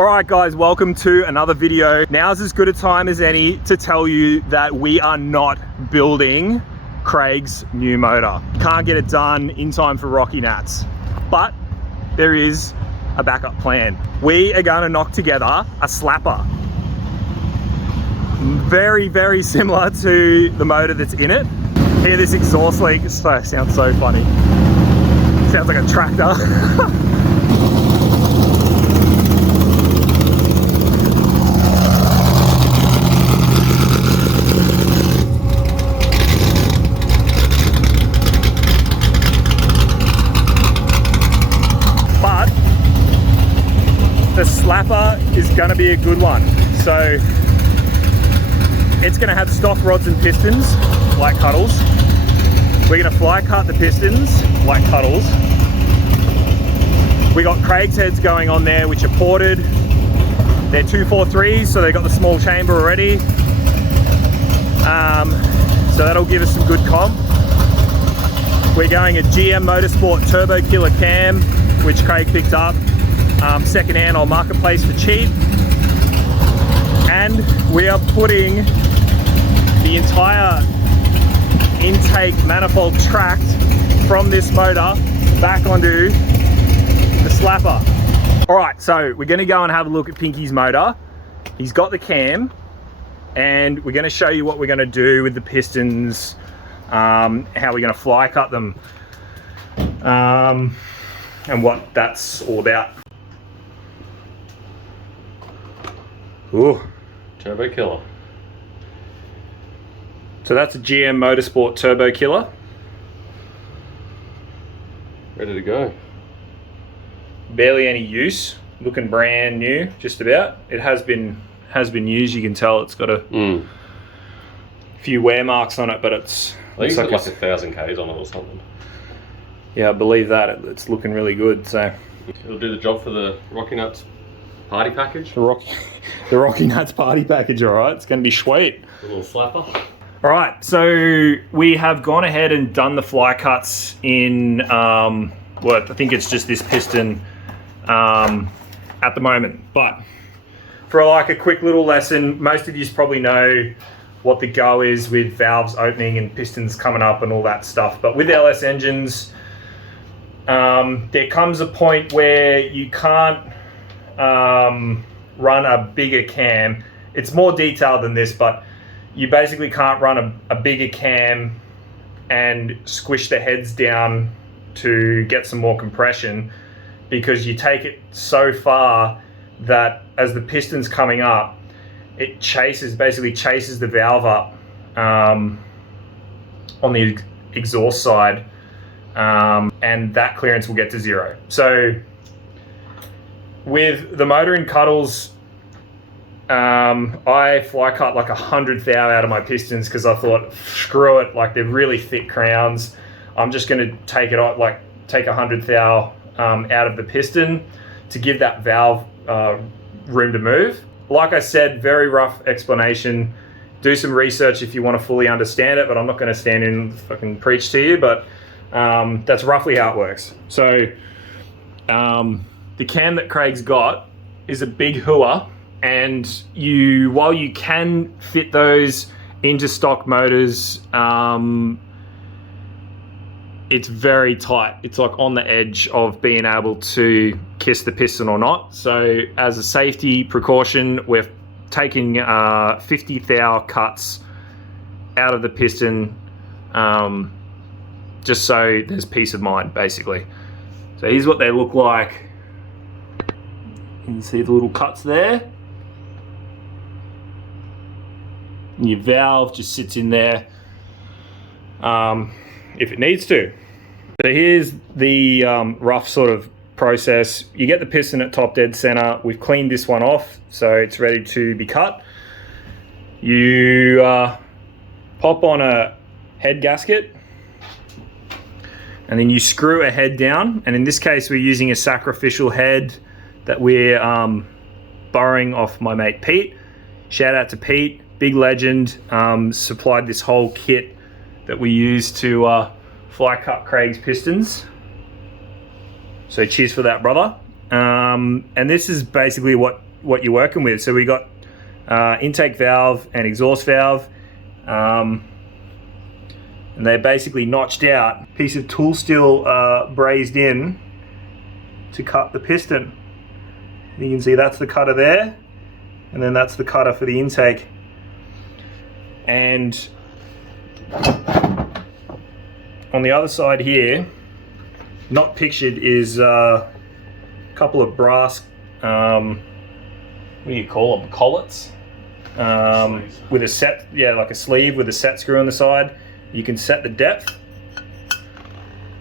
Alright guys, welcome to another video. Now's as good a time as any to tell you that we are not building Craig's new motor. Can't get it done in time for Rocky Nats, but there is a backup plan. We are going to knock together a slapper. Very, very similar to the motor that's in it. Hear this exhaust leak, it sounds so funny. Sounds like a tractor. The slapper is going to be a good one. So it's going to have stock rods and pistons like Cuddles. We're going to fly cut the pistons like Cuddles. We got Craig's heads going on there which are ported. They're 243s, so they got the small chamber already. So that'll give us some good comp. We're going a GM Motorsport Turbo Killer cam which Craig picked up second hand on Marketplace for cheap, and we are putting the entire intake manifold tract from this motor back onto the slapper. Alright, so we're going to go and have a look at Pinky's motor. He's got the cam and we're going to show you what we're going to do with the pistons, how we're going to fly cut them, and what that's all about. Ooh. Turbo Killer. So that's a GM Motorsport Turbo Killer. Ready to go. Barely any use. Looking brand new, just about. It has been used. You can tell it's got a few wear marks on it, but it's. I think it's got like 1,000 Ks on it or something. Yeah, I believe that. It's looking really good. So it'll do the job for the Rocky Nuts party package. The Rocky Nuts party package, all right. It's going to be sweet. A little slapper. All right, so we have gone ahead and done the fly cuts in, well, I think it's just this piston at the moment. But for like a quick little lesson, most of you probably know what the go is with valves opening and pistons coming up and all that stuff. But with LS engines, there comes a point where you can't run a bigger cam. It's more detailed than this, but you basically can't run a bigger cam and squish the heads down to get some more compression, because you take it so far that as the piston's coming up, it basically chases the valve up on the exhaust side, and that clearance will get to zero. So with the motor in Cuddles, I fly cut like 100th thou out of my pistons because I thought, screw it, like they're really thick crowns. I'm just going to take 100th thou out of the piston to give that valve room to move. Like I said, very rough explanation. Do some research if you want to fully understand it, but I'm not going to stand in and fucking preach to you, but that's roughly how it works. So the cam that Craig's got is a big hua, and while you can fit those into stock motors, it's very tight. It's like on the edge of being able to kiss the piston or not. So as a safety precaution, we're taking 50 thou cuts out of the piston, just so there's peace of mind, basically. So here's what they look like. You can see the little cuts there. And your valve just sits in there if it needs to. So here's the rough sort of process. You get the piston at top dead center. We've cleaned this one off, so it's ready to be cut. You pop on a head gasket, and then you screw a head down. And in this case, we're using a sacrificial head that we're borrowing off my mate Pete. Shout out to Pete, big legend, supplied this whole kit that we use to fly cut Craig's pistons. So cheers for that, brother. And this is basically what what you're working with. So we got intake valve and exhaust valve, and they're basically notched out. Piece of tool steel brazed in to cut the piston. You can see that's the cutter there, and then that's the cutter for the intake. And on the other side here, not pictured, is a couple of brass, what do you call them, collets, with a set, like a sleeve with a set screw on the side. You can set the depth,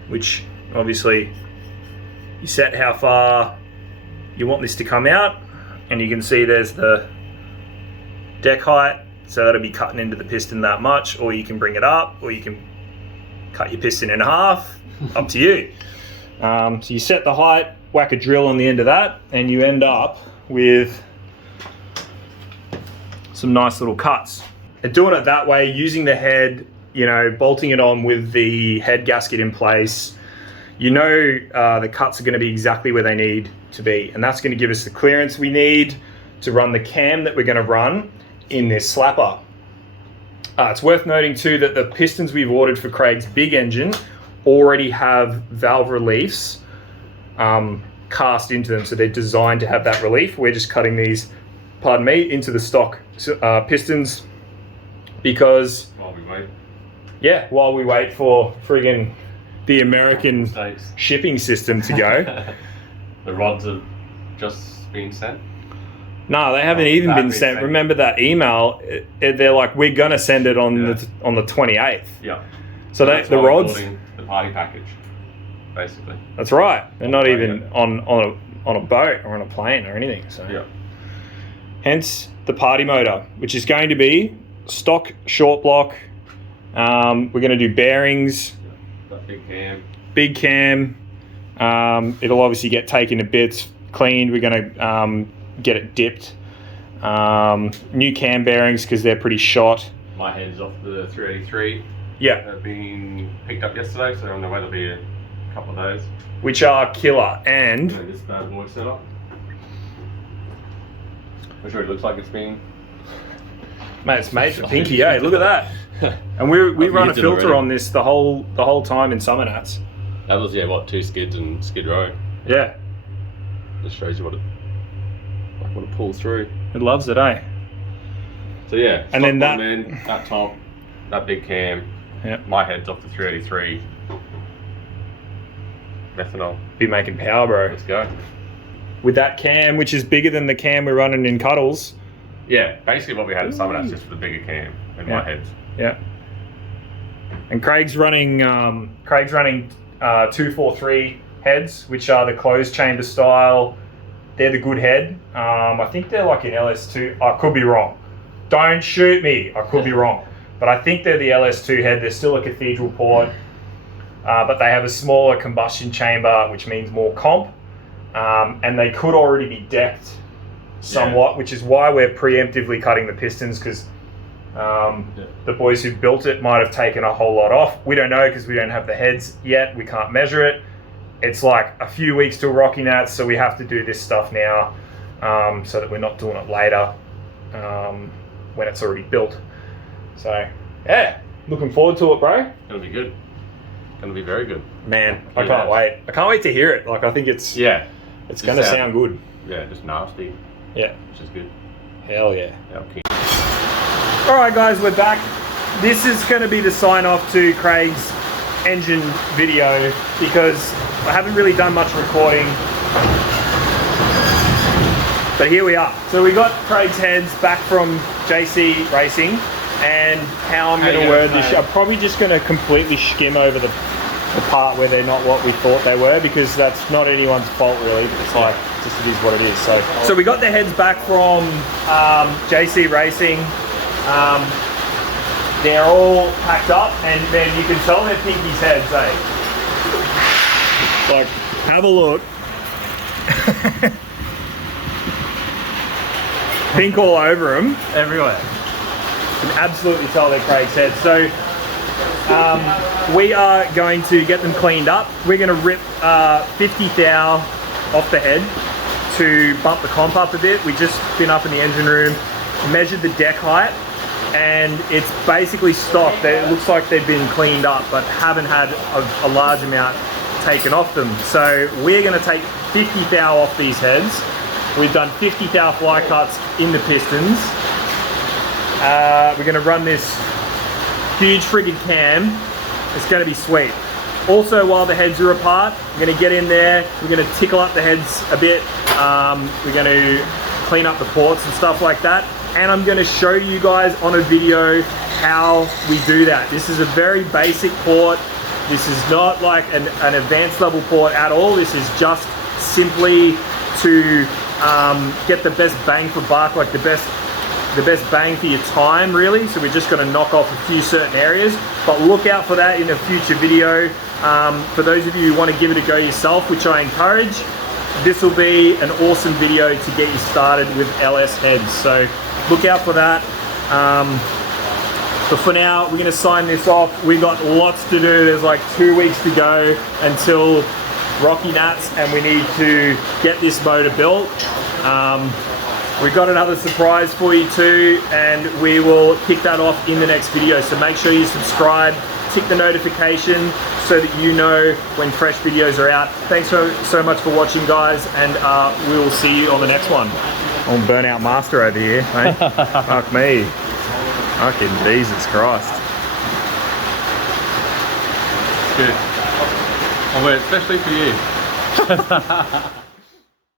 which obviously you set how far you want this to come out, and you can see there's the deck height, so that'll be cutting into the piston that much, or you can bring it up, or you can cut your piston in half, up to you. So you set the height, whack a drill on the end of that, and you end up with some nice little cuts. And doing it that way, using the head, you know, bolting it on with the head gasket in place, you know the cuts are going to be exactly where they need to be, and that's going to give us the clearance we need to run the cam that we're going to run in this slapper. It's worth noting too that the pistons we've ordered for Craig's big engine already have valve reliefs cast into them, so they're designed to have that relief. We're just cutting these, pardon me, into the stock pistons because while we wait for friggin' the American States shipping system to go. The rods have just been sent? No, they haven't even been sent. Remember that email? They're like, we're gonna send it on the 28th. Yeah. So the rods, the party package, basically. That's right. They're not even on a boat or on a plane or anything. So yeah. Hence the party motor, which is going to be stock short block. We're going to do bearings. That big cam. It'll obviously get taken to bits, cleaned. We're going to get it dipped. New cam bearings because they're pretty shot. My head's off the 383. Yeah. They've been picked up yesterday, so on the way there'll be a couple of those. Which are killer. And this bad boy setup. I'm sure it looks like it's been... Mate, it's made for Pinky, eh? Look at that. And we run a filter on this the whole time in summer nats. That was, 2 skids and Skid Row. Yeah. Just shows you what it pulls through. It loves it, eh? So yeah, and then that top, that big cam, my head's off the 383. Methanol. Be making power, bro. Let's go. With that cam, which is bigger than the cam we're running in Cuddles. Yeah, basically what we had in summer, that's just for the bigger cam and my heads. Yeah. And Craig's running 243 heads, which are the closed chamber style. They're the good head. I think they're like an LS2. I could be wrong. Don't shoot me. I could be wrong. But I think they're the LS2 head. They're still a cathedral port. But they have a smaller combustion chamber, which means more comp. And they could already be decked somewhat, which is why we're preemptively cutting the pistons, because the boys who built it might have taken a whole lot off. We don't know because we don't have the heads yet. We can't measure it. It's like a few weeks till Rocky Nats, so we have to do this stuff now so that we're not doing it later when it's already built. So, yeah, looking forward to it, bro. It'll be good. It'll be very good. Man, I can't wait. I can't wait to hear it. Like, I think it's going to sound good. Yeah, just nasty. Yeah. Which is good. Hell yeah. Okay. All right, guys, we're back. This is going to be the sign off to Craig's engine video because I haven't really done much recording. But here we are. So we got Craig's heads back from JC Racing, and how I'm going to word this, I'm probably just going to completely skim over the part where they're not what we thought they were, because that's not anyone's fault really. It's like, just it is what it is. So we got the heads back from JC Racing. They're all packed up, and then you can tell they're Pinky's heads, eh? Like, have a look. Pink all over them. Everywhere. You can absolutely tell they're Craig's heads. So we are going to get them cleaned up. We're going to rip 50 thou off the head to bump the comp up a bit. We just been up in the engine room, measured the deck height, and it's basically stock. It looks like they've been cleaned up, but haven't had a large amount taken off them. So we're gonna take 50 thou off these heads. We've done 50 thou fly cuts in the pistons. We're gonna run this huge friggin' cam. It's gonna be sweet. Also, while the heads are apart, we're gonna get in there, we're gonna tickle up the heads a bit. We're gonna clean up the ports and stuff like that. And I'm gonna show you guys on a video how we do that. This is a very basic port. This is not like an advanced level port at all. This is just simply to get the best bang for buck, like the best bang for your time, really. So we're just going to knock off a few certain areas, but look out for that in a future video. For those of you who want to give it a go yourself, which I encourage, this will be an awesome video to get you started with LS heads. So look out for that. But for now, we're going to sign this off. We've got lots to do. There's like 2 weeks to go until Rocky Nats, and we need to get this motor built. We've got another surprise for you too, and we will kick that off in the next video. So make sure you subscribe, tick the notification so that you know when fresh videos are out. Thanks so much for watching, guys, and we will see you on the next one. I'm Burnout Master over here, mate. Fuck me. Fucking Jesus Christ. Good. I'll wear it especially for you.